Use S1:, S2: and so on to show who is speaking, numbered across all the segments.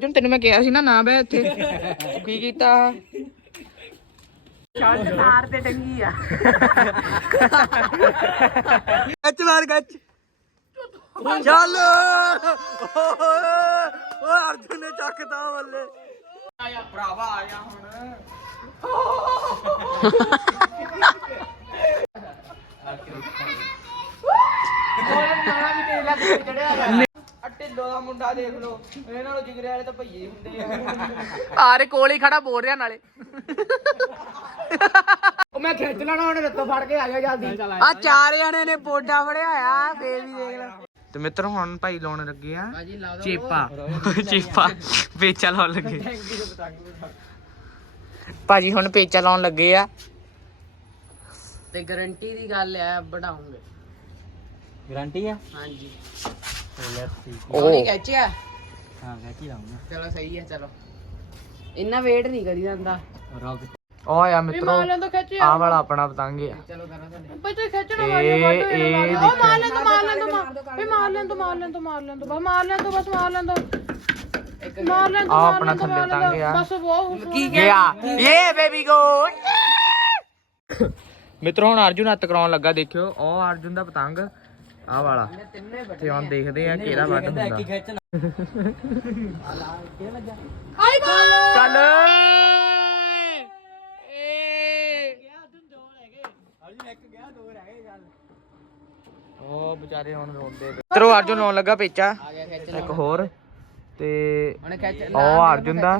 S1: ਜਨ ਤੈਨੂੰ ਮੈਂ ਕਿਹਾ ਸੀ ਨਾ ਨਾ ਬੈ ਇੱਥੇ। ਕੀ ਕੀਤਾ?
S2: ਤਾਰ ਤੇ ਟੰਗੀ ਆ।
S1: ਗੱਚ ਮਾਰ ਗੱਚ। ਚੱਲ। ਓ ਅਰਜੁਨ ਨੇ ਚੱਕਦਾ ਬੱਲੇ। ਆਇਆ ਭਰਾਵਾ ਆਇਆ ਹੁਣ। ਢਿੱਲੋ ਦਾ ਮੁੰਡਾ ਦੇਖ ਲੋ ਇਹਨਾਂ ਨੂੰ ਜਿਗਰੇ ਵਾਲੇ ਤਾਂ ਭਈਏ ਹੁੰਦੇ ਆ ਆਰੇ ਕੋਲ ਹੀ ਖੜਾ ਬੋਲ ਰਿਹਾ ਨਾਲੇ। ਉਹ ਮੈਂ ਖਿੱਚ ਲੈਣਾ ਉਹਨੇ ਰੱਤੋਂ ਫੜ ਕੇ ਆ ਗਿਆ ਜਲਦੀ। ਆ ਚਾਰ ਜਣੇ ਨੇ ਪੋਡਾ ਫੜਿਆ ਆ ਫੇਰ ਵੀ ਦੇਖ ਲੈ। ਤੇ ਮਿੱਤਰ ਹੁਣ ਭਾਈ ਲਾਉਣ ਲੱਗੇ ਆ ਚੇਪਾ। ਚੇਪਾ ਪੇਚਾ ਲਾਉਣ ਲੱਗੇ। ਭਾਜੀ ਹੁਣ ਪੇਚਾ ਲਾਉਣ ਲੱਗੇ ਆ।
S2: ਤੇ ਗਾਰੰਟੀ ਦੀ ਗੱਲ ਹੈ ਬਣਾਉਂਗੇ
S3: ਗਾਰੰਟੀ ਆ?
S2: ਹਾਂਜੀ।
S3: ਯਾਰ ਠੀਕ
S1: ਉਹ
S2: ਥੋੜੀ ਖਿੱਚਿਆ
S3: ਹਾਂ ਕੀ ਲਾਉਂਗਾ?
S2: ਚਲੋ ਸਹੀ ਹੈ ਚਲੋ। ਇੰਨਾ ਵੇਟ ਨਹੀਂ ਕਰੀ ਜਾਂਦਾ।
S3: ਰੌਕ।
S1: ਉਹ ਆ ਮਿੱਤਰੋ ਆ ਵਾਲਾ ਆਪਣਾ ਪਤੰਗ ਆ।
S2: ਚਲੋ ਕਰੋ
S4: ਬਈ ਤੂੰ ਖਿੱਚਣਾ
S1: ਇਹ ਇਹ
S4: ਉਹ ਮਾਰ ਲੈਣ ਤੋਂ ਮਾਰ ਲੈਣ ਤੋਂ ਮਾਰ ਵੀ ਮਾਰ ਲੈਣ ਤੋਂ ਮਾਰ ਲੈਣ ਤੋਂ ਮਾਰ ਲੈਣ ਤੋਂ ਬਸ ਮਾਰ ਲੈਣ ਤੋਂ ਬਸ ਮਾਰ ਲੈਣ ਤੋਂ ਮਾਰ ਲੈਣ ਤੋਂ
S1: ਆ
S4: ਮਾਰ
S1: ਆਪਣਾ
S4: ਲੈਣ ਤੋਂ
S1: ਥੱਲੇ
S4: ਮਾਰ ਲੈਣ
S1: ਪਤੰਗ ਆ।
S4: ਤੋਂ। ਬਸ ਉਹ
S2: ਕੀ
S1: ਯਾ ਯੇ ਬੇਬੀ ਗੋ ਮਿੱਤਰੋ ਹੁਣ ਅਰਜੁਨ ਹੱਥ ਕਰਾਉਣ ਲੱਗਾ ਦੇਖਿਓ। ਉਹ ਅਰਜੁਨ ਦਾ ਪਤੰਗ ਆ ਵਾਲਾ। ਤੇ ਹੁਣ ਦੇਖਦੇ ਆ ਕਿਹੜਾ ਵੱਧ ਹੁੰਦਾ।
S3: ਖਿੱਚਣਾ
S4: ਆਈ ਬਾ
S1: ਚੱਲ। ਉਹ ਵਿਚਾਰੇ ਹੁਣ ਰੋਂਦੇ ਮਿੱਤਰੋ ਅਰਜੁਨ ਲਾਉਣ ਲੱਗਾ ਪੇਚਾ। ਇੱਕ ਹੋਰ। ਤੇ ਉਹ ਅਰਜੁਨ ਦਾ।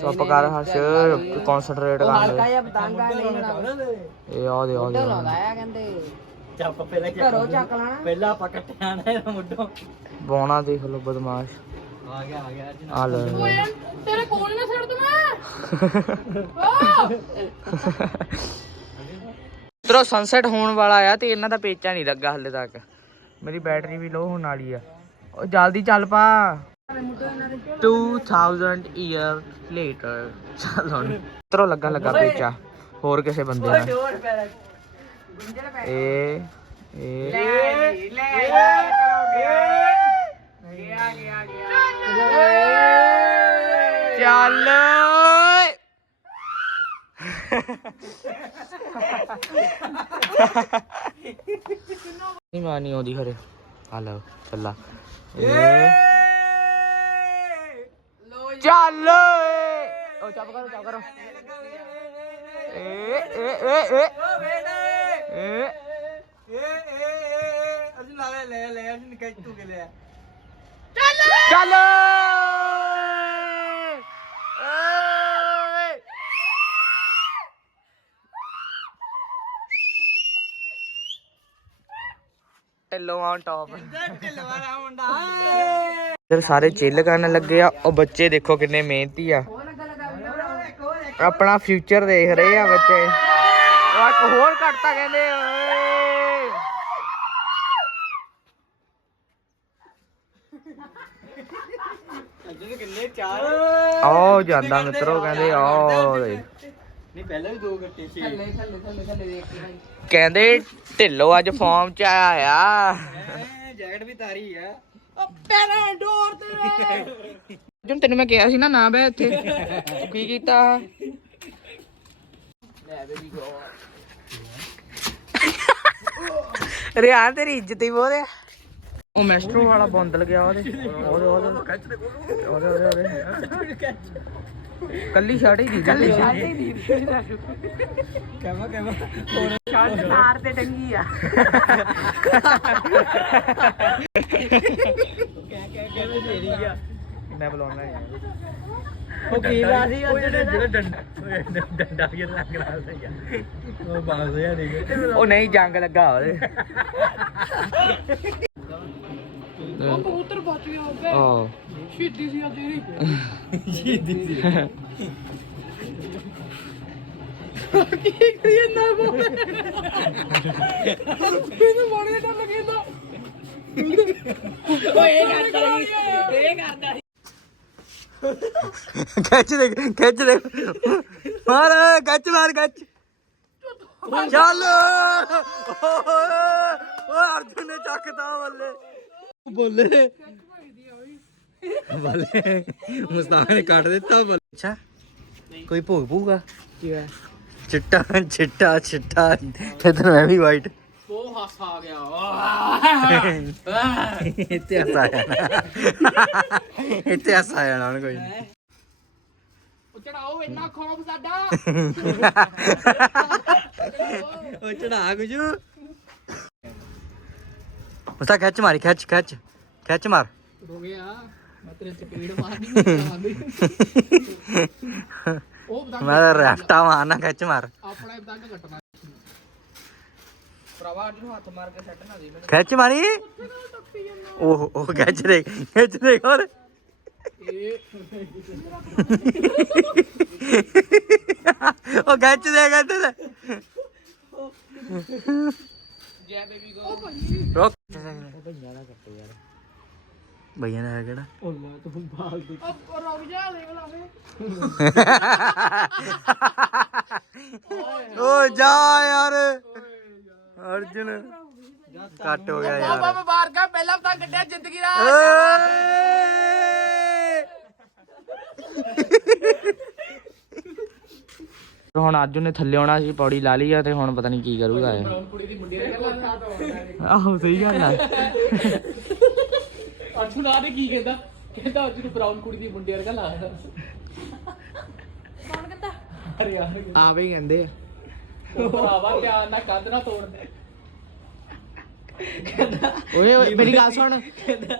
S1: ਚੁੱਪ ਕਰ ਹਰਸ਼ ਕਨਸੈਂਟਰੇਟ ਕਰ ਲੈ। ਇਹ ਆ ਦੇ ਆ ਦੇ
S2: ਲਾਉਂਦਾ ਆ ਕਹਿੰਦੇ।
S3: ਚੱਪ ਪਹਿਲਾਂ
S2: ਘਰੋਂ ਚੱਕ ਲੈਣਾ।
S3: ਪਹਿਲਾਂ ਆਪਾਂ ਕੱਟਿਆ ਨਾ ਇਹਦਾ ਮੁੱਢੋਂ।
S1: ਬੋਣਾ ਦੇਖ ਲਓ ਬਦਮਾਸ਼।
S3: ਆ ਗਿਆ ਆ ਗਿਆ ਅੱਜ
S1: ਆ ਲੈ।
S4: ਤੇਰੇ ਕੋਲ ਨਾ ਛੱਡ ਦੂੰ ਮੈਂ ਓ!
S1: ਮਿੱਤਰੋ ਸਨਸੈਟ ਹੋਣ ਵਾਲਾ ਆ ਤੇ ਇਹਨਾਂ ਦਾ ਪੇਚਾ ਨਹੀਂ ਲੱਗਾ ਹਲੇ ਤੱਕ। ਮੇਰੀ ਬੈਟਰੀ ਵੀ ਲੋ ਹੋਣ ਵਾਲੀ ਆ। ਉਹ ਜਲਦੀ ਚੱਲ ਪਾ। 2000 ਇਅਰ ਲੇਟਰ ਚੱਲ ਹੁਣ। ਲੱਗਾ ਲੱਗਾ ਪੇਚਾ। ਹੋਰ ਕਿਸੇ ਬੰਦੇ ਨਾਲ ਇਹ ਇਹ
S2: ਗਿਆ ਗਿਆ ਗਿਆ।
S1: ਚੱਲ। ਨਹੀਂ ਮਾਨੀ ਆਉਂਦੀ ਖਰੇ। ਆ ਲਓ ਚੱਲਾ। ਏ। ਚੱਲ। ਏ। ਉਹ ਚੱਪ ਕਰੋ ਚੱਪ ਕਰੋ। ਏ। ਏ ਏ ਏ ਏ।
S3: ਅਰਜੁਨ ਲਾ ਲੈ ਲੈ ਲੈ ਅਰਜੁਨ ਖਿੱਚ ਤੂੰ ਕੇ ਲੈ
S1: ਚੱਲ! ਏ। ਟਿੱਲੋ ਔਨ ਟੌਪ
S3: ਢਿਲਵਾਰਾ ਮੁੰਡਾ।
S1: ਇਧਰ ਸਾਰੇ ਚਿੱਲ ਕਰਨ ਲੱਗੇ ਆ ਉਹ ਬੱਚੇ ਦੇਖੋ ਕਿੰਨੇ ਮਿਹਨਤੀ ਆ। ਆਪਣਾ ਫਿਊਚਰ ਦੇਖ ਰਹੇ ਆ ਬੱਚੇ। ਇੱਕ ਹੋਰ ਘਟਤਾ ਕਹਿੰਦੇ ਓਏ।
S3: ਅਰਜੁਨ ਕਿੰਨੇ ਚਾਰ
S1: ਆਓ ਜਾਂਦਾ ਮਿੱਤਰੋ ਕਹਿੰਦੇ ਆਓ।
S3: ਨਹੀਂ ਪਹਿਲਾਂ ਵੀ ਦੋ ਕੱਟੇ ਸੀ।
S2: ਥੱਲੇ ਥੱਲੇ ਥੱਲੇ ਥੱਲੇ ਦੇਖ ਕੇ ਭਾਈ
S1: ਕਹਿੰਦੇ ਢਿੱਲੋ ਅੱਜ ਫਾਰਮ ਚ ਆਇਆ ਆ।
S3: ਜੈਕਟ ਵੀ ਤਾਰੀ ਆ।
S2: ਪੈਰਾਂ ਡੋਰ ਤੇ
S1: ਜਨ ਤੈਨੂੰ ਮੈਂ ਕਿਹਾ ਸੀ ਨਾ ਨਾ ਬੈ ਇੱਥੇ। ਕੀ ਕੀਤਾ?
S2: ਲੈ ਬੇਬੀ ਗੋ
S1: ਰਿਆਨ ਤੇਰੀ ਇੱਜ਼ਤ ਹੀ ਬਹੁਤ ਆ ਉਹ ਮੈਸਟਰੋ ਵਾਲਾ ਬੰਦਲ ਗਿਆ ਉਹਦੇ ਉਹਦੇ ਉਹਦੇ ਉਹਦੇ ਉਹਦੇ ਉਹਦੇ ਕੱਲੀ ਸ਼ਰਟ ਹੀ ਦੀ ਕੱਲੀ
S3: ਕਹਿਵਾ ਕਹਿਵਾ
S2: ਸ਼ਰਟ ਤਾਰ ਤੇ ਟੰਗੀ ਆ
S3: ਕਹਿ ਕਹਿ ਕਹਿ ਵੀ ਤੇਰੀ ਆ
S1: ਮੈਂ ਬੁਲਾਉਣਾ ਹੈ
S3: ਉਹ ਕੀ ਲਾ ਸੀ ਉਹ ਜਿਹੜਾ ਜਿਹੜਾ ਡੰਡਾ ਡੰਡਾ ਵੀ ਲੱਗ ਰਿਹਾ ਸੀ ਉਹ ਬਾਜ਼ ਜਿਹਾ ਨਹੀਂ
S1: ਉਹ ਨਹੀਂ ਜੰਗ ਲੱਗਾ ਉਹਦੇ।
S4: ਉਹ ਕਬੂਤਰ ਬਚ ਗਿਆ ਉਹ
S1: ਹਾਂ
S4: ਸ਼ਹੀਦੀ ਸੀ ਅੱਜ ਇਹਦੀ।
S3: ਜੀਦੀ ਸੀ।
S4: ਕੀ ਕਰੀ ਨਾ ਬੋਲੇ ਮੈਨੂੰ ਮਾਰੇ ਤਾਂ ਲੱਗੇ ਤਾਂ
S2: ਓਏ ਕਰਦਾ ਸੀ। ਇਹ ਕਰਦਾ
S1: ਖਿੱਚ ਦੇ ਖਿੱਚ ਦੇ। ਮਾਰ ਗੱਚ ਮਾਰ ਗੱਚ ਚੱਲ। ਓਏ
S3: ਓਏ ਅਰਜੁਨ ਨੇ ਚੱਕਦਾ ਬੱਲੇ। ਬੋਲੇ। ਬੱਲੇ। ਮੁਸਤਾਫ ਨੇ ਕੱਟ ਦਿੱਤਾ ਬੱਲੇ। ਅੱਛਾ ਕੋਈ ਭੋਗ ਪੂਗਾ
S2: ਕੀ ਹੋਇਆ?
S3: ਚਿੱਟਾ ਚਿੱਟਾ ਚਿੱਟਾ। ਤਾਂ ਮੈਂ ਵੀ ਵਾਈਟ
S2: ਉਹ ਹਾਸ ਆ ਗਿਆ।
S3: ਇੱਥੇ ਹੱਸ ਆਇਆ ਨਾ ਇੱਥੇ ਹੱਸ ਆਇਆ ਨਾ ਹੁਣ ਕੋਈ।
S2: ਉਹ ਚੜਾਓ ਇੰਨਾ ਖੌਫ ਸਾਡਾ।
S3: ਉਹ ਚੜਾ ਗੁਜੂ ਖਿੱਚ ਮਾਰੀ ਖਿੱਚ ਖਿੱਚ ਖਿੱਚ ਮਾਰ।
S2: ਹੋ ਗਿਆ। ਮੈਂ ਤੇਰੇ ਚਪੇੜ ਮਾਰਨੀ ਉਹ ਬਦੰਗ
S3: ਮੈਂ ਤਾਂ ਰੈਫਟਾ ਮਾਰਨਾ ਖਿੱਚ ਮਾਰ।
S2: ਆਪਣਾ ਬਦੰਗ ਕੱਟਣਾ। ਭਰਾਵਾ ਅੱਜ ਨੂੰ ਹੱਥ ਮਾਰ ਕੇ ਸੱਟ ਨਾ ਦੇ ਮੈਨੂੰ।
S3: ਖਿੱਚ ਮਾਰੀ। ਉਹ ਉਹ ਖਿੱਚ ਦੇ ਖਿੱਚ ਦੇ ਹੋਰ।
S2: ਇਹ
S3: ਉਹ ਖਿੱਚ ਦੇ ਖਿੱਚ ਦੇ।
S2: ਜੈ ਬੇਬੀ ਗੋ।
S3: ਰੁਕ। ਭਈਆ ਨੇ ਕਿਹੜਾ?
S2: ਉਹ ਲੈ ਤੂੰ ਬਾਲ ਦੇ
S4: ਉਹ ਰੁਕ ਜਾ ਦੇਖ ਲਾ ਫੇ।
S3: ਓ ਜਾ ਯਾਰ। ਅਰਜੁਨ। ਕੱਟ ਹੋ ਗਿਆ ਯਾਰ।
S2: ਬਾਬਾ ਮੁਬਾਰਕਾਂ ਪਹਿਲਾ ਬਦੰਗ ਕੱਟਿਆ ਜ਼ਿੰਦਗੀ ਦਾ।
S3: ਓਏ।
S2: ਹੁਣ ਅੱਜ ਉਹਨੇ ਥੱਲੇ ਆਉਣਾ ਸੀ ਪੌੜੀ ਲਾ ਲਈ ਆ ਤੇ ਹੁਣ ਪਤਾ ਨਹੀਂ ਕੀ ਕਰੂਗਾ ਇਹ। ਆਹੋ ਸਹੀ ਗੱਲ ਆ। ਅਰਜੁਨ ਆ ਕੀ ਕਹਿੰਦਾ। ਕਹਿੰਦਾ ਅਰਜੁਨ ਬਰਾਊਨ ਕੁੜੀ ਦੀ ਮੁੰਡੇ ਵਰਗਾ ਲਾ
S4: ਕੌਣ ਕਹਿੰਦਾ?
S2: ਅਰੇ ਯਾਰ ਆਵੇ ਹੀ ਕਹਿੰਦੇ ਆ। ਭਰਾਵਾ ਧਿਆਨ ਨਾਲ ਕੰਧ ਨਾ ਤੋੜ। ਓਏ ਓਏ ਮੇਰੀ ਗੱਲ ਸੁਣ।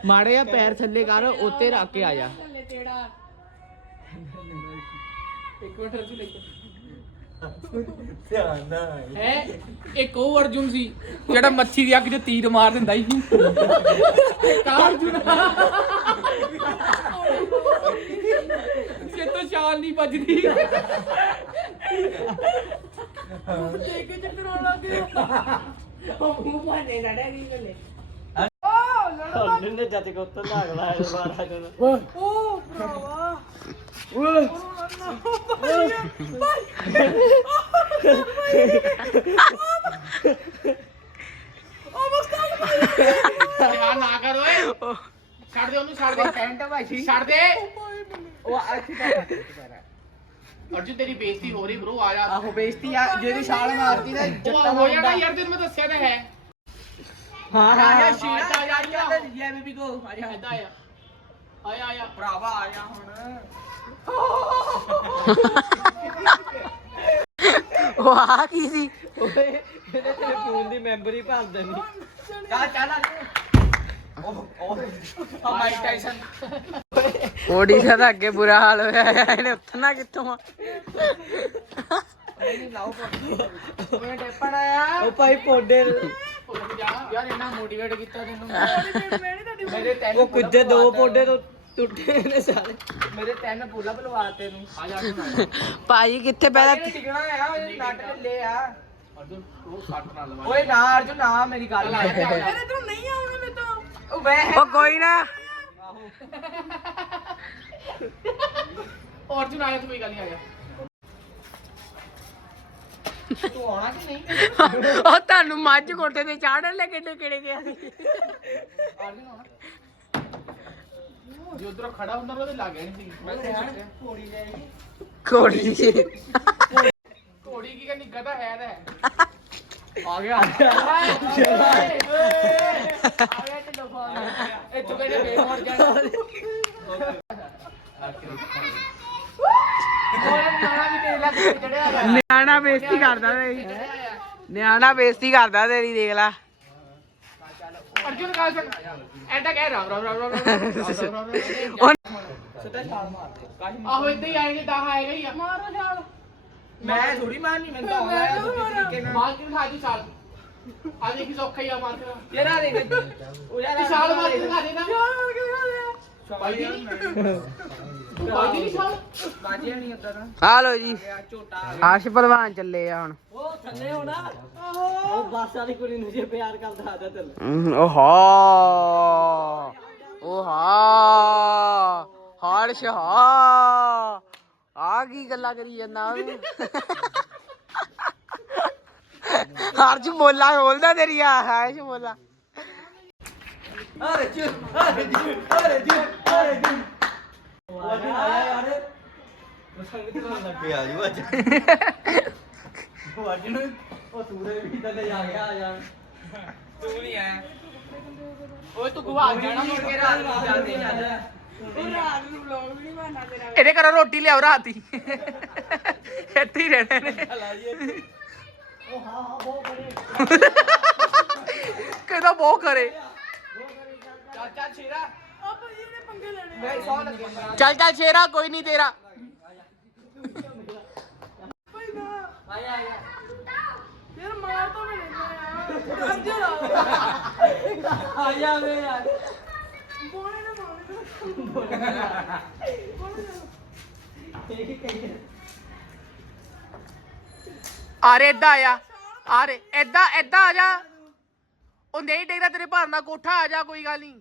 S2: ਮਾੜੇ ਆ ਪੈਰ ਥੱਲੇ ਕਰ ਉੱਤੇ ਰੱਖ ਕੇ ਆ ਜਾ।
S4: ਥੱਲੇ ਤੇੜਾ।
S2: ਇੱਕ ਮਿੰਟ ਰੁਕ ਲੈ
S3: ਧਿਆਨ ਨਾ
S2: ਹੈ ਇੱਕ ਉਹ ਅਰਜੁਨ ਸੀ ਜਿਹੜਾ ਮੱਛੀ ਦੀ ਅੱਗ 'ਚ ਤੀਰ ਮਾਰ ਦਿੰਦਾ ਸੀ। ਕਾ ਅਰਜੁਨ ਜੇ ਤੋਂ ਛਾਲ ਨਹੀਂ ਵੱਜਦੀ।
S4: ਦੇਖ ਕੇ ਚੱਕਰ ਆਉਣਾ ਪਿਆ
S2: ਉਹ ਮੂੰਹ ਭਾਂਡੇ ਨੜਾ ਨਹੀਂ ਗੱਲੇ
S3: ਅਰਜੁਨ ਨੇ ਜੱਜ ਕੋ ਉੱਤੋਂ ਲਾਗ ਲਾਇਆ ਬਾਰਾ ਜਨ
S4: ਉਹ ਭਰਾਵਾ
S2: ਯਾਰ ਨਾ ਕਰ ਓਏ ਛੱਡ ਦੇ ਉਹਨੂੰ ਛੱਡ ਦੇ ਟੈਂਟ ਭਾਈ। ਛੱਡ ਦੇ। ਉਹ ਅੱਛੀ ਤਰ੍ਹਾਂ ਅਰਜੁਨ ਤੇਰੀ ਬੇਇੱਜ਼ਤੀ ਹੋ ਰਹੀ ਬ్రో ਆ ਜਾ। ਆਹੋ ਬੇਇੱਜ਼ਤੀ ਆ ਜਿਹੜੀ ਛਾਲ ਮਾਰਦੀ ਨਾ ਜੱਟਾ ਹੋ ਜਾਣਾ ਯਾਰ ਤੈਨੂੰ ਮੈਂ ਦੱਸਿਆ ਤਾਂ ਹੈ। ਹਾਂ ਹਾਂ ਆ ਸ਼ੀਟ ਆ ਜਾ ਯਾਰ ਜੈ ਬੀਬੀ ਕੋ ਆ ਜਾ। ਇੱਦਾਂ ਆ। ਆਇਆ ਆਇਆ ਭਰਾਵਾ ਆ ਜਾ ਹੁਣ।
S5: ਉਹ ਆ ਕੀ ਸੀ?
S3: ਓਏ ਇਹਦੇ ਤੇਰੇ ਫੋਨ ਦੀ ਮੈਮਰੀ ਭਰ ਦੇਣੀ।
S2: ਚੱਲ ਚੱਲ ਆ ਉਹ ਉਹ ਮਾਈਕ ਟਾਈਸਨ
S5: ਓਡੀ ਦਾ ਅੱਗੇ ਬੁਰਾ ਹਾਲ ਹੋਇਆ ਹੈ ਇਹਨੇ ਉੱਠਣਾ ਕਿੱਥੋਂ ਆ?
S2: ਓਏ ਟੇਪਣ ਆਇਆ।
S3: ਉਹ ਭਾਈ ਪੋਡੇ
S2: ਯਾਰ ਇੰਨਾ ਮੋਟੀਵੇਟ ਕੀਤਾ ਤੈਨੂੰ। ਮੇਰੇ ਤਿੰਨ
S3: ਉਹ ਕੁੱਜੇ ਦੋ ਪੋਡੇ ਤੋਂ ਟੁੱਟੇ ਨੇ ਸਾਰੇ।
S2: ਮੇਰੇ ਤਿੰਨ ਪੁੱਲ ਬਲਵਾਤੇ ਨੂੰ ਆ ਜਾ
S5: ਭਾਜੀ ਕਿੱਥੇ ਪਹਿਲਾਂ
S2: ਟਿਕਣਾ ਆ ਉਹ ਨੱਟ ਢਿੱਲੇ ਆ ਅਰਜੁਨ ਉਹ ਸੱਟ ਨਾ ਲਵਾ। ਓਏ ਨਾ ਅਰਜੁਨ ਨਾ ਮੇਰੀ ਗੱਲ ਆ
S4: ਮੇਰੇ ਤੋਂ ਨਹੀਂ ਆਉਣਾ ਮੈਂ ਤਾਂ।
S2: ਉਹ
S5: ਉਹ ਕੋਈ ਨਾ।
S2: ਉਹ ਅਰਜੁਨ ਆਇਆ ਤੂੰ ਕੋਈ ਗੱਲ ਨਹੀਂ ਆਇਆ ਤੂੰ ਆਉਣਾ ਕਿ ਨਹੀਂ?
S5: ਉਹ ਤੁਹਾਨੂੰ ਮੱਝ ਕੋਟੇ ਤੇ ਚਾੜਨ ਲੈ ਕਿੱਡੇ ਕਿਹੜੇ ਗਿਆ ਸੀ।
S2: ਅਰਜੁਨ ਆਉਣਾ? ਜੇ ਉਧਰ ਖੜਾ ਹੁੰਦਾ ਉਹਦੇ ਲੱਗ ਗਿਆ ਨਹੀਂ ਸੀ। ਮੈਂ ਤੇ ਘੋੜੀ ਲੈ ਆਈ।
S5: ਕੋੜੀ ਜੀ
S2: ਘੋੜੀ ਕੀ ਕਰਨੀ ਗਧਾ ਹੈ ਤਾਂ ਆ ਗਿਆ ਆ ਗਿਆ। ਆ ਗਿਆ ਢਿੱਲੋਂ ਤੂੰ ਕਹਿੰਦੇ ਵੇਖ ਮਰ ਜਾਣਾ। ਨਿਆਣਾ
S5: ਬੇਇੱਜ਼ਤੀ ਕਰਦਾ ਤੇਰੀ ਨਿਆਣਾ ਬੇਇੱਜ਼ਤੀ ਕਰਦਾ ਤੇਰੀ ਦੇਖ ਲੈ।
S2: ਅਰਜੁਨ ਕਾਲ ਸੁਣ ਐਡਾ ਕਹਿ ਰਾਮ ਰਾਮ ਰਾਮ ਰਾਮ ਰਾਮ
S5: ਉਹ
S2: ਆਹੋ ਇੱਦਾਂ ਹੀ ਆਏਗੇ ਤਾਂ ਆਏਗਾ ਹੀ ਆ।
S4: ਮਾਰੋ ਛਾਲ।
S2: ਮੈਂ ਥੋੜੀ ਮਾਰਨੀ ਮੈਂ ਤਾਂ ਆਉਂਦਾ ਨਾਲ ਮਾਰ। ਕੇ ਖਾ ਦੀ ਚਾਲ ਆ ਦੇਖੀ ਸੌਖਾ ਹੀ ਆ ਮਾਰ ਕੇ ਯਾਰ ਆ ਦੇਖ। ਉਹ ਯਾਰ ਛਾਲ ਮਾਰ ਕੇ ਖਾ ਦੇ ਨਾ ਭਾਈ ਦੀ ਭਾਈ ਦੀ ਛਾਲ ਬਾਜਿਆ ਨਹੀਂ ਉਦਾਂ ਨਾ
S5: ਆ ਲੋ ਜੀ।
S2: ਝੋਟਾ
S5: ਹਰਸ਼ ਭਲਵਾਨ ਚੱਲੇ ਆ ਹੁਣ।
S3: ਉਹ ਥੱਲੇ ਹੋਣਾ ਉਹ ਬੱਸ ਵਾਲੀ ਕੁੜੀ ਨੂੰ ਜੇ ਪਿਆਰ ਕਰਦਾ ਆਦਾ ਚੱਲ
S5: ਓਹਾ ਓਹਾ ਹਰਸ਼ ਹਾ। ਆ ਕੀ ਗੱਲਾਂ ਕਰੀ ਜਾਂਦਾ ਓਏ
S2: ਹਰਜ ਬੋਲਾ ਖੋਲਦਾ ਤੇਰੀ ਆ ਹੈ ਬੋਲਾ।
S3: ਅਰੇ ਜੀ ਅਰੇ ਜੀ ਅਰੇ ਜੀ ਅਰੇ ਜੀ ਉਹ ਅੱਜ ਆਇਆ ਯਾਰ। ਉਹ ਸੰਗਤ ਨੂੰ ਲੱਗੇ ਆ ਜੂ ਅੱਜ। ਉਹ ਅੱਜ ਨੂੰ ਉਹ ਸੂਰਜ ਵੀ ਤਾਂ ਜਾ ਗਿਆ ਆ ਜਾਣ।
S6: ਤੂੰ ਨਹੀਂ ਆਇਆ। ਓਏ ਤੂੰ ਗਵਾ ਜਾਣਾ ਮੁੜ ਕੇ ਰਾਤ ਨੂੰ ਜਲਦੀ ਚੱਲ
S2: ਇਹਦੇ ਘਰੋਂ ਰੋਟੀ ਲਿਆਓ ਰਾਤ ਦੀ ਇੱਥੇ ਹੀ ਰਹਿਣੇ ਨੇ
S3: ਉਹ ਹਾਂ ਹਾਂ ਬਹੁਤ ਬੜੇ।
S2: ਕਹਿੰਦਾ ਬਹੁਤ ਕਰੇ।
S6: ਸੌ ਲੱਗੇ
S2: ਚੱਲ ਚੱਲ ਸ਼ੇਰਾ, ਕੋਈ ਨਹੀਂ ਤੇਰਾ।
S3: ਆਇਆ ਆਇਆ
S4: ਯਾਰ ਮਾਰ ਤਾਂ ਮੈਂ ਲੈਂਦਾ ਯਾਰ ਅੱਜ ਲਾ
S3: ਆਇਆ ਵੇ ਯਾਰ
S4: ਬੋਲੇ ਨਾ ਮਾਰ
S2: ਆਰੇ ਏਦਾਂ ਆਇਆ ਆਰੇ ਏਦਾਂ ਏਦਾਂ ਆ ਜਾ। ਉਹ ਨਹੀਂ ਡੇਗਦਾ, ਤੇਰੇ ਭਾਰ ਨਾਲ ਕੋਠਾ ਆ ਜਾ, ਕੋਈ ਗੱਲ ਨਹੀਂ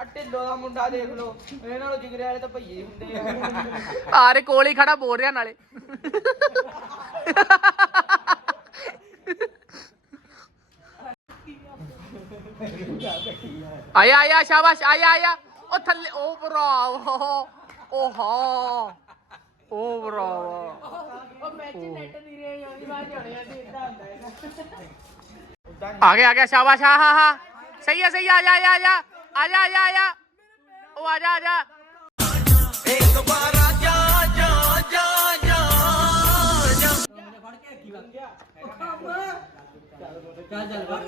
S6: ਆ ਢਿੱਲੋ ਦਾ ਮੁੰਡਾ ਦੇਖ ਲਓ। ਇਹਨਾਂ ਨਾਲੋਂ ਜਿਗਰੇ ਵਾਲੇ ਤਾਂ ਭਈਏ ਹੁੰਦੇ ਆ।
S2: ਆਰੇ ਕੋਲ ਹੀ ਖੜਾ ਬੋਲ ਰਿਹਾ ਨਾਲੇ। ਆਇਆ ਆਇਆ ਸ਼ਾਬਾਸ਼ ਆਇਆ ਆਇਆ। ਉਹ ਥੱਲੇ ਉਹ ਭਰਾਵਾ ਉਹ ਹਾਂ। ਉਹ ਭਰਾਵਾ
S6: ਉਹ ਮੈਚ ਨੈਟ ਨਹੀਂ ਰਹੇ ਬਾਅਦ ਜਾਣਿਆ ਤੇ ਇਦਾਂ ਹੁੰਦਾ ਹੈ
S2: ਆ ਗਿਆ ਆ ਗਿਆ ਸ਼ਾਬਾਸ਼ ਹਾਂ ਹਾਂ ਹਾਂ। ਸਹੀ ਹੈ ਸਹੀ ਆ ਜਾ ਆ ਜਾ ਆ ਜਾ। ਆ ਜਾ ਆ ਜਾ ਆ ਜਾ ਉਹ ਆ ਜਾ ਆ ਜਾ
S3: ਫੜ ਕੇ ਅੱਗੀ ਵਗ ਗਿਆ ਚੱਲ ਚੱਲ ਵੜ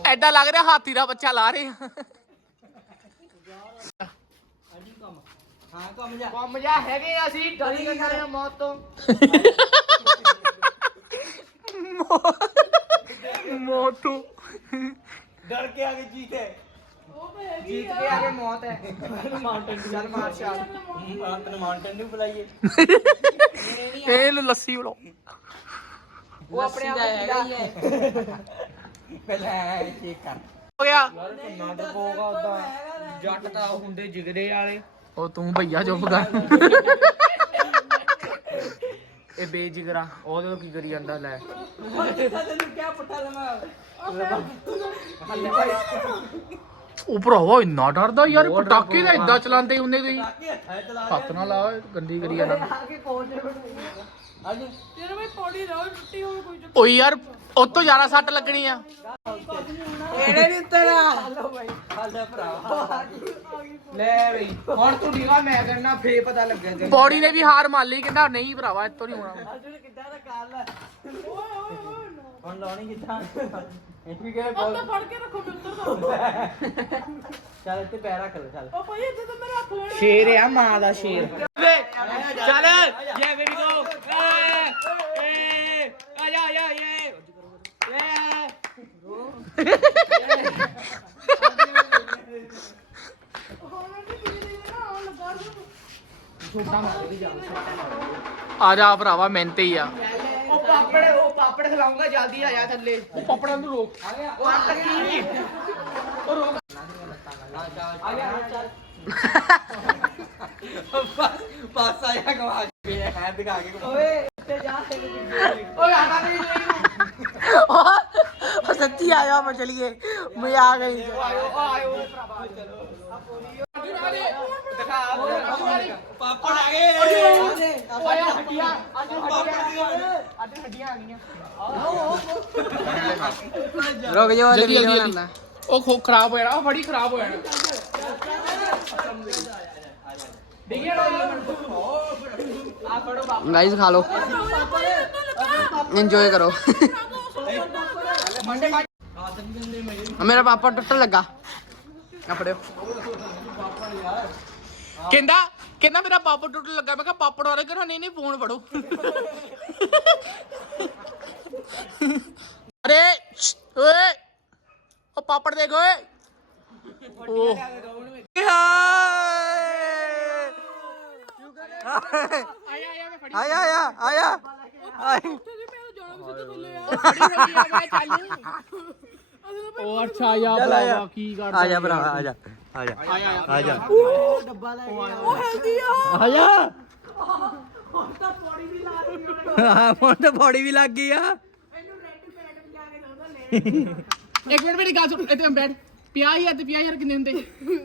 S3: ਓਏ
S2: ਲੱਗ ਰਿਹਾ ਹਾਥੀ ਦਾ ਬੱਚਾ ਲਾ ਰਹੇ ਆ
S3: ਹਾਂਜੀ ਕੰਮ ਹਾਂ ਕੰਮ ਜਾ।
S6: ਕੰਮ ਜਾ ਹੈਗੇ ਆ ਅਸੀਂ ਡਰੀ ਜਾਂਦੇ ਆ ਮੌਤ ਤੋਂ।
S2: ਮੋਟੂ
S3: ਡਰ ਕੇ ਆ ਗਈ ਜੀਤੇ
S6: ਜੀਤ ਕੇ ਆ ਕੇ ਮੌਤ ਹੈ।
S3: ਮਾਊਂਟਨ
S6: ਚੱਲ ਮਾਰ ਸ਼ਾਲ
S3: ਮਾਊਂਟਨ ਮਾਊਂਟਨ ਨੂੰ ਬੁਲਾਈਏ।
S2: ਇਹ ਲੋ ਲੱਸੀ ਬਲੋ
S6: ਉਹ ਆਪਣੇ ਆਪ ਹੈਗਾ ਹੀ ਹੈ।
S3: ਪਹਿਲਾਂ ਚੈੱਕ ਕਰ।
S2: ਹੋ ਗਿਆ।
S6: ਯਾਰ ਕਿੰਨਾ ਡਰਪੋਗਾ ਉਦਾਂ ਜੱਟ ਤਾਂ ਉਹ ਹੁੰਦੇ ਜਿਗਰੇ ਵਾਲੇ।
S2: ਉਹ ਤੂੰ ਭਈਆ ਚੁੱਪ ਕਰ ਇਹ ਬੇਜਿਗਰਾ ਉਹਦੇ ਕੀ ਕਰੀ ਜਾਂਦਾ ਲੈ
S3: ਤੈਨੂੰ ਕਿਆ ਪੁੱਠਾ ਲਮਾ
S2: ਉਹ ਭਰਾਵਾ ਇੰਨਾ ਡਰਦਾ ਯਾਰ ਪਟਾਕੇ ਦਾ ਇਦਾਂ ਚਲਾਉਂਦੇ ਹੁੰਦੇ ਤੁਸੀਂ
S3: ਕੇ ਹੱਥਾਂ ਚਲਾ
S2: ਹੱਥ ਨਾਲ ਲਾ ਗੰਦੀ ਕਰੀ ਜਾਂਦਾ
S3: ਅੱਜ
S4: ਤੇਰੇ ਵੀ ਪੌੜੀ ਰੋ ਟੁੱਟੀ ਹੋਈ ਕੋਈ ਚੱਕਰ
S2: ਓਏ ਯਾਰ ਉਹ ਤੋਂ ਜ਼ਿਆਦਾ ਸੱਟ ਲੱਗਣੀ ਆ।
S6: ਇਹਨੇ ਨਹੀਂ ਉਤਰਾ ਹਲੋ ਬਾਈ।
S3: ਹਾਲਦਾ ਭਰਾ
S6: ਲੈ ਬਈ ਹੁਣ ਤੂੰ ਡੀਵਾ ਮੈਂ ਕਰਨਾ ਫੇ ਪਤਾ ਲੱਗਿਆ ਤੈਨੂੰ।
S2: ਪੌੜੀ ਨੇ ਵੀ ਹਾਰ ਮੰਨ ਲਈ ਕਹਿੰਦਾ ਨਹੀਂ ਭਰਾਵਾ ਇੱਥੋਂ ਨਹੀਂ ਹੋਣਾ।
S3: ਅੱਜ ਕਿੱਦਾਂ ਦਾ ਕਾਲ ਹੁਣ ਲਾਉਣੀ ਕਿੱਦਾਂ? ਇਹ ਵੀ
S4: ਉਹ ਤਾਂ ਫੜ ਕੇ ਰੱਖੋ ਮੈਂ ਉੱਤਰ ਦਾ
S3: ਚੱਲ ਇੱਥੇ ਪੈਰ ਰੱਖ ਲੈ ਚੱਲ।
S4: ਉਹ ਭਾਈ ਇੱਥੇ ਤਾਂ ਮੇਰੇ ਹੱਥ ਲੈਣੇ
S6: ਸ਼ੇਰ ਆ ਮਾਂ ਦਾ ਸ਼ੇਰ।
S2: ਚੱਲ ਯੇ ਬੇਬੀ ਗੋ ਆ ਜਾ ਆ ਜਾ ਇਹ
S4: ਹੁਣ ਵੀ ਕੀ ਦੇ ਨਾ ਆਉਣ ਲੱਗਾ
S2: ਆ ਜਾ ਭਰਾਵਾ ਮਿਹਨਤ ਹੀ ਆ।
S6: ਉਹ ਪਾਪੜ ਉਹ ਪਾਪੜ ਖਿਲਾਉਂਗਾ ਜਲਦੀ ਆ ਜਾ ਥੱਲੇ।
S2: ਉਹ ਪਪੜਾਂ ਨੂੰ ਰੋਕ।
S6: ਉਹ ਆ ਟੱਕੀ
S3: ਆ ਗਿਆ। ਚੱਲ ਬਸ ਬਸ ਆਇਆ ਗਵਾ ਕੇ। ਹੈ ਦਿਖਾ ਕੇ।
S6: ਓਏ ਉੱਤੇ ਜਾ। ਓਏ ਆਟਾ ਨਹੀਂ
S2: ਉਹ ਸੱਚੀ ਆਇਆ ਮੈਂ ਚਲੀਏ ਮੈਂ ਆ ਗਈ
S6: ਆਇਓ ਆਇਓ ਭਰਾਵਾ ਚਲੋ ਦਿਖਾ
S3: ਪਾਪੜ ਆ ਗਏ
S6: ਓਏ ਹੱਡੀਆਂ ਅੱਜ ਹੱਡੀਆਂ ਅੱਜ ਹੱਡੀਆਂ ਆ ਗਈਆਂ
S2: ਰੁਕ ਜਾ ਜਲਦੀ ਜਲਦੀ ਉਹ ਖੋ ਖਰਾਬ ਹੋ ਜਾਣਾ ਉਹ ਫੜੀ ਖਰਾਬ ਹੋ ਜਾਣਾ
S6: ਦੇਖਿਆ ਆ ਫੜੋ ਬਾਪ
S2: ਗਾਈਸ ਖਾ ਲਓ ਇੰਜੋਏ ਕਰੋ
S6: ਮੰਡੇ
S2: ਮੇਰਾ ਪਾਪਾ ਟੁੱਟਣ ਲੱਗਾ। ਆ ਫੜਿਓ। ਕਹਿੰਦਾ ਕਹਿੰਦਾ ਮੇਰਾ ਪਾਪੜ ਟੁੱਟਣ ਲੱਗਾ। ਮੈਂ ਕਿਹਾ, ਪਾਪੜ ਵਾਲੇ ਘਰ ਨਹੀਂ ਨਹੀਂ, ਫੋਨ ਫੜੋ। ਅਰੇ ਓਏ, ਉਹ ਪਾਪੜ ਦੇਖ, ਓਏ। ਉਹ ਆਇਆ ਆਇਆ
S3: ਆਇਆ ਆਇਆ। ਆਇਆ।
S2: ਉਹ ਅੱਛਾ ਯਾ
S3: ਚੱਲ ਆਇਆ।
S2: ਬਾਬਾ ਕੀ ਕਰਦਾ
S3: ਆ ਜਾ ਭਰਾ ਆ ਜਾ ਆ ਜਾ ਆ ਜਾ
S4: ਉਹ ਹੈਲਦੀ ਆ।
S3: ਆ ਜਾ। ਹਾਂ ਹੁਣ ਤਾਂ ਬੋਡੀ ਵੀ ਲੱਗ ਗਈ ਆ।
S2: ਇੱਕ ਮਿੰਟ ਮੇਰੀ ਗੱਲ ਸੁਣ। ਇੱਥੇ ਬੈਠ। 50000 ਤੇ 50000 ਕਿੰਨੇ ਹੁੰਦੇ?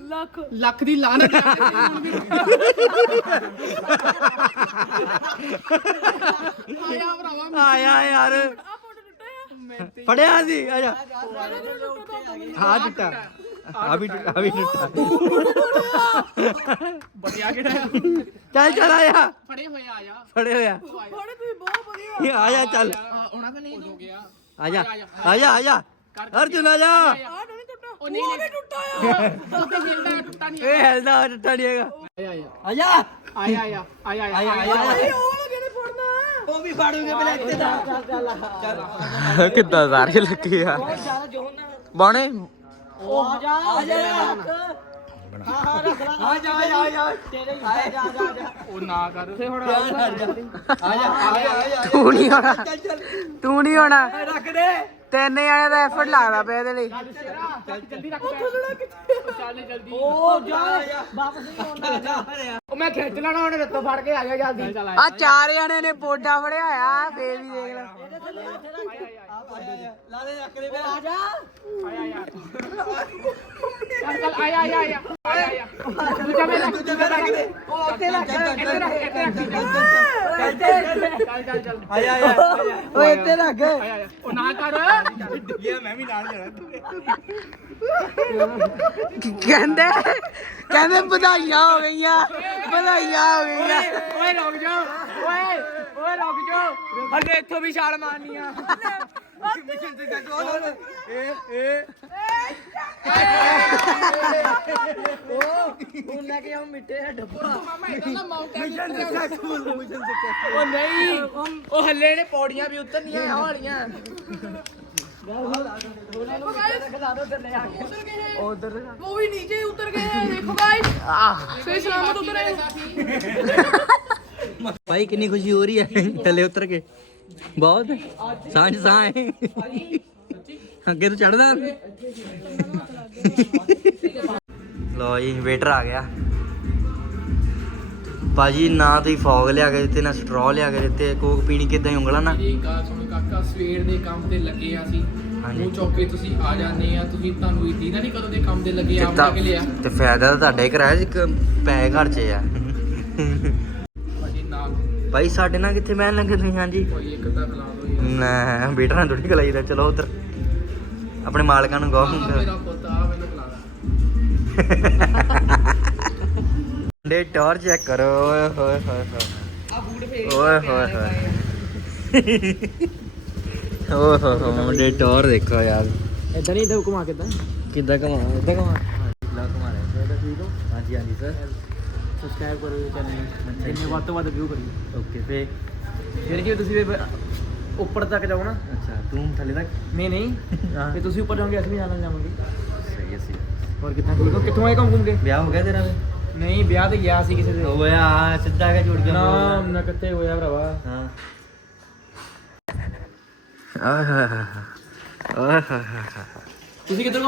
S4: ਲੱਖ।
S2: ਲੱਖ ਦੀ ਲਾਨਤ ਆਇਆ ਭਰਾਵਾ
S3: ਆਇਆ ਯਾਰ।
S4: ਆ ਫੋਟੋ ਟੁੱਟਿਆ
S3: ਫੜਿਆ ਸੀ ਆ ਜਾ। ਹਾਂ ਟੁੱਟਾ ਆ ਵੀ ਟੁੱਟਾ ਆ ਵੀ ਟੁੱਟਾ
S2: ਬੜਿਆ ਕਿਹੜਾ
S3: ਚੱਲ ਚੱਲ ਆਇਆ
S2: ਫੜੇ ਹੋਏ ਆ ਜਾ।
S3: ਫੜੇ ਹੋਇਆ
S4: ਫੋਟੋ ਤੁਸੀਂ ਬਹੁਤ ਵਧੀਆ।
S3: ਆ ਜਾ ਚੱਲ।
S2: ਉਹਨਾਂ ਦਾ ਨਹੀਂ ਹੋ ਗਿਆ
S3: ਆ ਜਾ ਆ ਜਾ। ਆ ਜਾ ਅਰਜੁਨ ਆ ਜਾ।
S4: ਆ
S2: ਉਹ ਨਹੀਂ ਨਹੀਂ
S4: ਟੁੱਟਾ ਆ।
S2: ਉੱਤੇ ਮਿਲਦਾ ਟੁੱਟਾ ਨਹੀਂ
S3: ਇਹ ਹੈਲਦਾ ਟੁੱਟਾ ਨਹੀਂ ਹੈਗਾ।
S2: ਆਇਆ ਆਇਆ।
S3: ਜਾ
S2: ਆਇਆ ਆਇਆ
S3: ਆਇਆ
S2: ਆਇਆ
S3: ਆਇਆ
S4: ਉਹ ਲੱਗੇ ਨੇ ਫੜਨਾ?
S3: ਉਹ ਵੀ ਫੜੂਗੇ ਪਹਿਲੇ ਇੱਥੇ ਦਾ ਕਿੱਦਾਂ ਸਾਰੇ ਲੱਗੇ ਆ? ਬਾਣੇ?
S4: ਆ ਜਾ ਆ ਜਾ
S3: ਆ ਜਾ। ਆ ਜਾ ਆ ਜਾ
S2: ਉਹ ਨਾ ਕਰ। ਹੁਣ
S3: ਆ ਜਾ ਆ ਜਾ
S2: ਤੂੰ ਨਹੀਂ ਹੋਣਾ
S3: ਚੱਲ ਚੱਲ।
S2: ਤੂੰ ਨਹੀਂ ਹੋਣਾ
S3: ਰੱਖ ਦੇ।
S2: ਤਿੰਨ ਜਣੇ ਦਾ ਐਫਰਟ ਲੱਗਦਾ ਪਿਆ ਇਹਦੇ ਲਈ। ਜਲਦੀ ਰੱਖ ਚੱਲ ਜਲਦੀ।
S3: ਉਹ ਜਾ। ਵਾਪਸ ਨਹੀਂ ਆਉਣਾ
S2: ਉਹ ਮੈਂ ਖਿੱਚ ਲੈਣਾ ਉਹਨੇ ਰੱਤੋਂ ਫੜ ਕੇ ਆ ਗਿਆ ਜਲਦੀ। ਆ ਚਾਰ ਜਣੇ ਨੇ ਪੋਡਾ ਫੜਿਆ ਆ ਫੇਰ ਵੀ ਦੇਖ ਲੈ।
S3: ਲਾ ਦੇ ਰੱਖ ਦੇ ਆ ਜਾ।
S2: ਚੱਲ ਚੱਲ ਆਇਆ ਆਇਆ ਆਇਆ। ਆਇਆ ਆਇਆ। ਤੂੰ ਜਮੇ ਰੱਖ ਤੂੰ ਜਮੇ ਰੱਖ ਦੇ
S3: ਉਹ ਉੱਤੇ ਰੱਖ
S2: ਇੱਥੇ ਰੱਖ ਇੱਥੇ ਰੱਖ
S3: ਚੱਲ ਚੱਲ
S2: ਚੱਲ ਚੱਲ ਚੱਲ
S3: ਆ ਜਾ ਆ ਜਾ ਓਏ ਇੱਥੇ ਰੱਖ।
S2: ਆਇਆ ਆਇਆ। ਉਹ ਨਾ ਕਰ।
S3: ਮੈਂ ਵੀ ਨਾਲ ਜਾਣਾ
S2: ਕਹਿੰਦੇ ਕਹਿੰਦੇ ਵਧਾਈਆਂ ਹੋ ਗਈਆਂ ਵਧਾਈਆਂ ਹੋ ਗਈਆਂ। ਓਏ ਰੁਕ ਜਾ ਓਏ ਓਏ ਰੁਕ ਜਾ ਹਲੇ ਇੱਥੋਂ ਵੀ ਛਾਲ ਮਾਰਨੀ ਆ
S3: ਮਿਸ਼ਨ ਤੇ ਚੱਕ ਉਹ ਇਹ ਇਹ ਉਹ ਲੈ ਕੇ ਆਉ ਮਿੱਟੇ ਦਾ ਡੱਬਾ ਮਿਸ਼ਨ ਸਕਸੈਸਫੁਲ ਮਿਸ਼ਨ ਸਕਸੈਸਫੁਲ
S2: ਉਹ ਨਹੀਂ ਉਹ ਹੱਲੇ ਨੇ ਪੌੜੀਆਂ ਵੀ ਉਤਰਨੀਆਂ ਆ ਵਾਲੀਆਂ
S4: ਉਹ ਵੀ ਨੀਚੇ ਉਤਰ ਗਏ हैं, देखो गाइस सही सलामत उतरे
S3: ਭਾਈ ਕਿੰਨੀ ਖੁਸ਼ੀ ਹੋ ਰਹੀ ਹੈ ਥੱਲੇ ਉਤਰ ਕੇ ਬਹੁਤ। ਸਾਂਝ ਸਾਂ ਅੱਗੇ ਤੋਂ ਚੜਦਾ ਲੋ ਜੀ ਵੇਟਰ ਆ ਗਿਆ। ਭਾਜੀ ਨਾ ਤੁਸੀਂ ਫੌਗ ਲਿਆ ਕੇ ਦਿੱਤੇ ਨਾ ਸਟ੍ਰੋ ਲਿਆ ਕੇ ਦਿੱਤੇ। ਕੋਕ ਪੀਣੀ ਕਿਦਾਂ ਉਂਗਲਾਂ ਨਾ
S2: ਮੇਰੀ ਗੱਲ ਸੁਣੋ ਕਾਕਾ ਸਵੇਰ ਦੇ ਕੰਮ ਤੇ ਲੱਗੇ ਆ ਅਸੀਂ।
S3: ਹਾਂਜੀ।
S2: ਮੂੰਹ ਚੁੱਕ ਤੁਸੀਂ ਆ ਜਾਂਦੇ ਆ। ਤੁਸੀਂ ਤੁਹਾਨੂੰ ਇਹ ਦੀਨਾ ਨਹੀਂ ਕਦੋਂ ਦੇ ਕੰਮ ਤੇ ਲੱਗੇ ਆਪ
S3: ਕਿੱਦਾਂ
S2: ਲੱਗ ਲਿਆ।
S3: ਤੇ ਫਾਇਦਾ ਤਾਂ ਤੁਹਾਡੇ ਕਰਾਇਆ ਸੀ ਪੈ ਘਰ ਚ ਆ। ਭਾਈ ਸਾਡੇ ਨਾਲ ਕਿੱਥੇ ਬਹਿਣ ਲੱਗੇ ਤੁਸੀਂ? ਹਾਂਜੀ।
S2: ਕੋਈ ਇੱਕ ਅੱਧਾ ਖਿਲਾ ਦੋ ਯਾਰ।
S3: ਨਾ ਬੇਟਾ ਨਾਲ ਥੋੜੀ ਕਲਾਈ ਦਾ ਚਲੋ ਉਧਰ। ਆਪਣੇ ਮਾਲਕਾਂ ਨੂੰ ਗਾਹ
S2: ਮੇਰਾ ਪੁੱਤ ਆ ਮੈਨੂੰ
S3: ਟੌਰ ਚੈੱਕ ਕਰੋ। ਓਏ ਹੋਏ ਹੋਏ ਹੋਏ।
S2: ਆ ਬੂਟ ਫੇਰ
S3: ਓਏ ਹੋਏ ਹੋਏ। ਓਏ ਹੋਏ ਮੁੰਡੇ ਟੌਰ ਦੇਖੋ ਯਾਰ।
S2: ਇਦਾਂ ਨਹੀਂ ਇਦਾਂ ਘੁਮਾ ਕਿਦਾਂ
S3: ਕਿੱਦਾਂ ਕਮਾ ਇਦਾਂ ਕਮਾ ਲਾ। ਕਮਾ ਰਿਹਾ ਹਾਂਜੀ ਹਾਂਜੀ ਸਰ
S2: ਸਬਸਕ੍ਰਾਈਬ ਕਰੋ ਚੈਨਲ
S3: ਜਿੰਨੇ
S2: ਵੱਧ ਤੋਂ ਵੱਧ ਵਿਊ ਕਰੀਏ।
S3: ਓਕੇ ਤੇ
S2: ਫਿਰ ਕੀ ਤੁਸੀਂ ਵੀ ਉੱਪਰ ਤੱਕ ਜਾਓ ਨਾ।
S3: ਅੱਛਾ ਤੂੰ ਥੱਲੇ ਤੱਕ?
S2: ਨਹੀਂ ਨਹੀਂ।
S3: ਹਾਂ।
S2: ਤੇ ਤੁਸੀਂ ਉੱਪਰ ਜਾਓਗੇ ਅਸੀਂ ਵੀ ਜਾਣਾ ਜਾਵਾਂਗੇ।
S3: ਸਹੀ ਸੀ
S2: ਹੋਰ ਕਿੱਥਾਂ ਠੀਕ ਹੋ? ਕਿੱਥੋਂ ਆਏ ਘੁੰਮ ਘੁੰਮ ਕੇ?
S3: ਵਿਆਹ ਹੋ ਗਿਆ ਤੇਰਾ ਵੀ
S2: ਨਹੀਂ ਵਿਆਹ ਤੇ ਗਿਆ ਸੀ ਕਿਸੇ ਦੇ।
S3: ਓਏ ਆ ਸਿੱਧਾ ਕੇ ਜੁੜ ਗਿਆ।
S2: ਨਾ ਨਾ ਕਿੱਥੇ ਹੋਇਆ ਭਰਾਵਾ।
S3: ਹਾਂ। ਆਹ ਓਏ ਹੋਏ ਹੋਏ
S2: ਤੁਸੀਂ ਕਿੱਧਰ